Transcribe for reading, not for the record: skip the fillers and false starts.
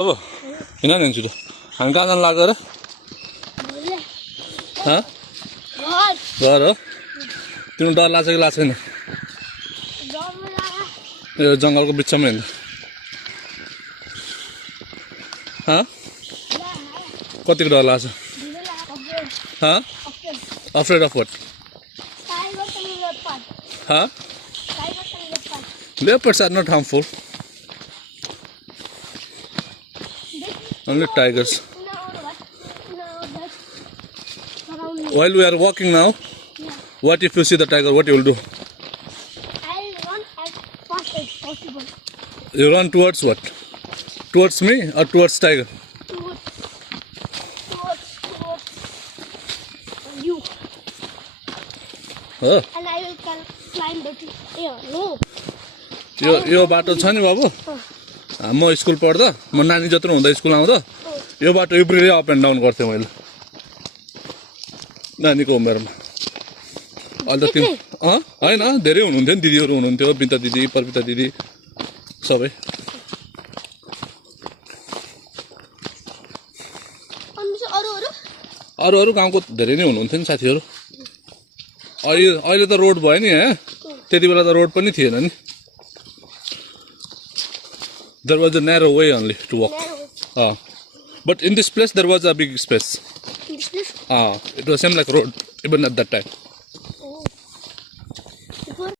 अब हिँड नि छिटो हामी कहाँ जानु लाग्यो र घर हो तिम्रो डर लाग्छ कि लाग्छ छैन यो जङ्गलको बिचमा हिँड्नु कतिको डर लाग्छ afraid of what Leopards are not harmful. Only tigers. While we are walking now, what if you see the tiger? What you will do? I'll run as fast as possible. You run towards what? Towards me or towards tiger? Towards you. Oh. And I will climb the tree. No. यो बाटो छ नि बाबु म school पढ्दा म नानी जत्रो हुँदा school आउँदा यो बाटो एभ्रिडे अप एन्ड डाउन गर्थेँ मैले नानीको उमेरमा अहिले त होइन धेरै हुनुहुन्थ्यो नि दिदीहरू हुनुहुन्थ्यो बिन्ता दिदी पर्विता दिदी सबै अरू अरू गाउँको धेरै नै हुनुहुन्थ्यो नि साथीहरू अहिले त रोड भयो नि त्यति बेला त रोड पनि थिएन नि There was a narrow way only to walk. But in this place there was a big space. In this place? It was same like road even at that time.